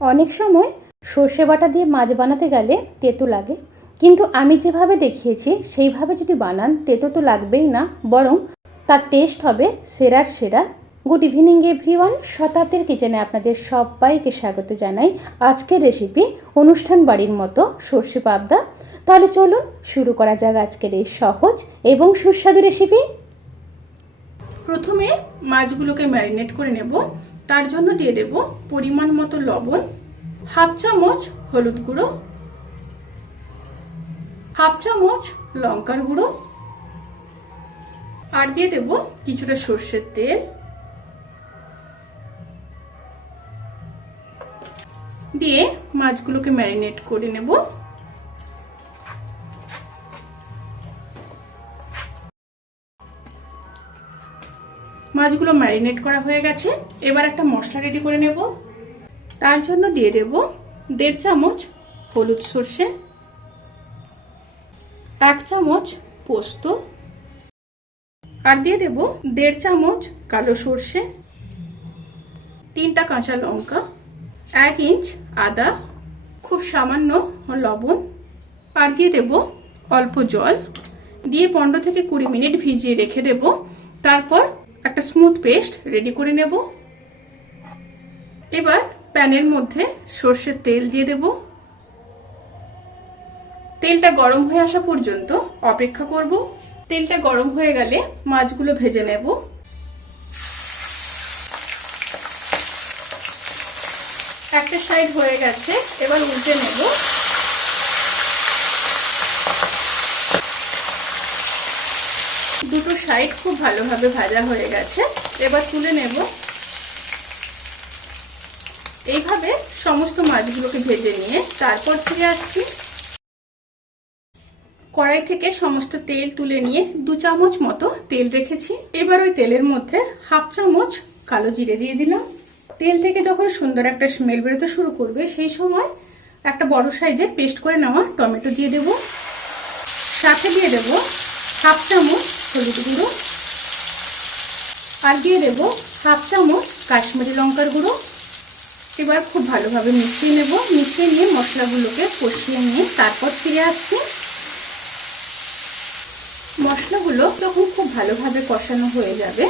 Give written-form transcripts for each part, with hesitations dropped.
অনেক সময় সর্ষে বাটা দিয়ে মাছ বানাতে গেলে তেতো লাগে, কিন্তু আমি যেভাবে দেখিয়েছি সেইভাবে যদি বানান তেতো তো লাগবেই না, বরং তার টেস্ট হবে সেরার সেরা। গুড ইভিনিং এভরিওয়ান, শতাব্দীর কিচেনে আপনাদের সবাইকে স্বাগত জানাই। আজকের রেসিপি অনুষ্ঠান বাড়ির মতো সর্ষে পাবদা। তাহলে চলুন শুরু করা যাক আজকের এই সহজ এবং সুস্বাদু রেসিপি। প্রথমে মাছগুলোকে ম্যারিনেট করে নেব। তার জন্য দিয়ে দেব পরিমাণ মতো লবণ, হাফ চামচ হলুদ গুঁড়ো, হাফ চামচ লঙ্কার গুঁড়ো, আর দিয়ে দেব কিছুটা সর্ষের তেল। দিয়ে মাছগুলোকে ম্যারিনেট করে নেব। মাছগুলো ম্যারিনেট করা হয়ে গেছে, এবার একটা মশলা রেডি করে নেব। তার জন্য দিয়ে দেব 1.5 চামচ হলুদ সর্ষে, 1 চামচ পোস্ত, আর দিয়ে দেব 1.5 চামচ কালো সর্ষে, 3টা কাঁচা লঙ্কা, 1 ইঞ্চ আদা, খুব সামান্য লবণ, আর দিয়ে দেব অল্প জল। দিয়ে 15 থেকে 20 মিনিট ভিজিয়ে রেখে দেব। তারপর একটা স্মুথ পেস্ট রেডি করে নেব। এবার প্যানের মধ্যে সর্ষের তেল দিয়ে দেব। তেলটা গরম হয়ে আসা পর্যন্ত অপেক্ষা করব। তেলটা গরম হয়ে গেলে মাছগুলো ভেজে নেব। একটা সাইড হয়ে গেছে, এবার উল্টে নেব। দুটো সাইড খুব ভালোভাবে ভাজা হয়ে গেছে, এবার তুলে নেব। এইভাবে সমস্ত মাছগুলোকে ভেজে নিয়ে তারপর ফিরে আসছি। কড়াই থেকে সমস্ত তেল তুলে নিয়ে 2 চামচ মতো তেল রেখেছি। এবার ওই তেলের মধ্যে হাফ চামচ কালো জিরে দিয়ে দিলাম। তেল থেকে যখন সুন্দর একটা স্মেল বেরোতে শুরু করবে, সেই সময় একটা বড় সাইজের পেস্ট করে নেওয়া টমেটো দিয়ে দেব। সাথে দিয়ে দেব হাফ চামচ হলুদ গুঁড়ো, আর দিয়ে দেব হাফ চামচ কাশ্মীরি লঙ্কার গুঁড়ো। এবার খুব ভালোভাবে মিশিয়ে নেব। মিশিয়ে নিয়ে মশলাগুলোকে কষিয়ে নিয়ে তারপর ফিরে আসছি। মশলাগুলো যখন খুব ভালোভাবে কষানো হয়ে যাবে,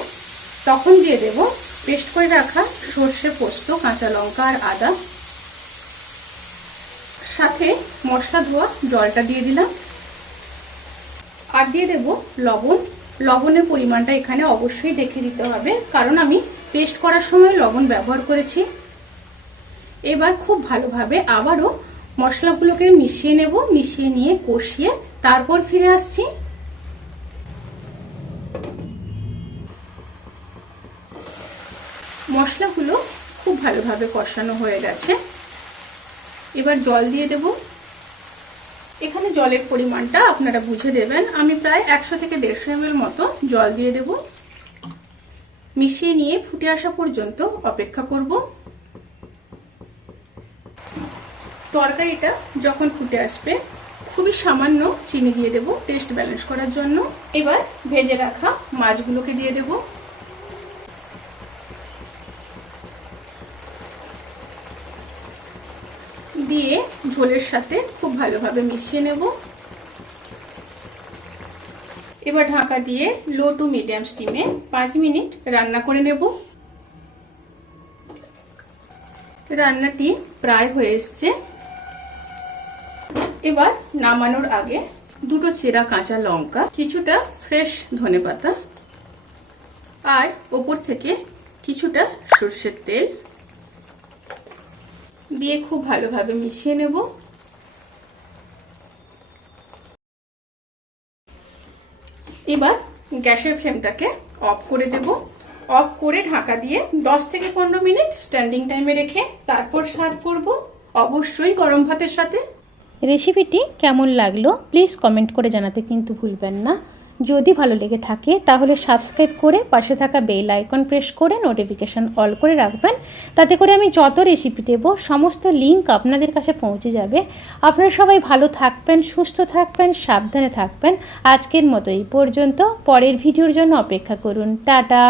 তখন দিয়ে দেব পেস্ট করে রাখা সর্ষে, পোস্ত, কাঁচা লঙ্কা আর আদা। সাথে মশলা ধোয়া জলটা দিয়ে দিলাম, আর দিয়ে দেব লবণ। লবণের পরিমাণটা এখানে অবশ্যই দেখে দিতে হবে, কারণ আমি পেস্ট করার সময় লবণ ব্যবহার করেছি। এবার খুব ভালোভাবে আবারও মশলাগুলোকে মিশিয়ে নেব। মিশিয়ে নিয়ে কষিয়ে তারপর ফিরে আসছি। মশলাগুলো খুব ভালোভাবে কষানো হয়ে গেছে, এবার জল দিয়ে দেব। এখানে জলের পরিমাণটা আপনারা বুঝে দেবেন। আমি প্রায় 100 থেকে 150 ml মতো জল দিয়ে দেব। মিশিয়ে নিয়ে ফুটে আসা পর্যন্ত অপেক্ষা করব। তরকারিটা যখন ফুটে আসবে, খুবই সামান্য চিনি দিয়ে দেব টেস্ট ব্যালেন্স করার জন্য। এবার ভেজে রাখা মাছগুলোকে দিয়ে দেব। দিয়ে ঝোলের সাথে খুব ভালোভাবে মিশিয়ে নেব। এবার ঢাকা দিয়ে লো টু মিডিয়াম স্টিমে 5 মিনিট রান্না করে নেব। রান্নাটি প্রায় হয়ে এসছে। এবার নামানোর আগে 2টো চেরা কাঁচা লঙ্কা, কিছুটা ফ্রেশ ধনেপাতা, আর ওপর থেকে কিছুটা সর্ষের তেল দিয়ে খুব ভালোভাবে মিশিয়ে নেব। এবার গ্যাসের ফ্লেমটাকে অফ করে দেব। অফ করে ঢাকা দিয়ে 10 থেকে 15 মিনিট স্ট্যান্ডিং টাইমে রেখে তারপর সার্ভ করব, অবশ্যই গরম ভাতের সাথে। রেসিপিটি কেমন লাগলো প্লিজ কমেন্ট করে জানাতে কিন্তু ভুলবেন না। যদি ভালো লেগে থাকে তাহলে সাবস্ক্রাইব করে পাশে থাকা বেল আইকন প্রেস করে নোটিফিকেশান অল করে রাখবেন। তাতে করে আমি যত রেসিপি দেব সমস্ত লিঙ্ক আপনাদের কাছে পৌঁছে যাবে। আপনারা সবাই ভালো থাকবেন, সুস্থ থাকবেন, সাবধানে থাকবেন। আজকের মতো এই পর্যন্ত। পরের ভিডিওর জন্য অপেক্ষা করুন। টাটা।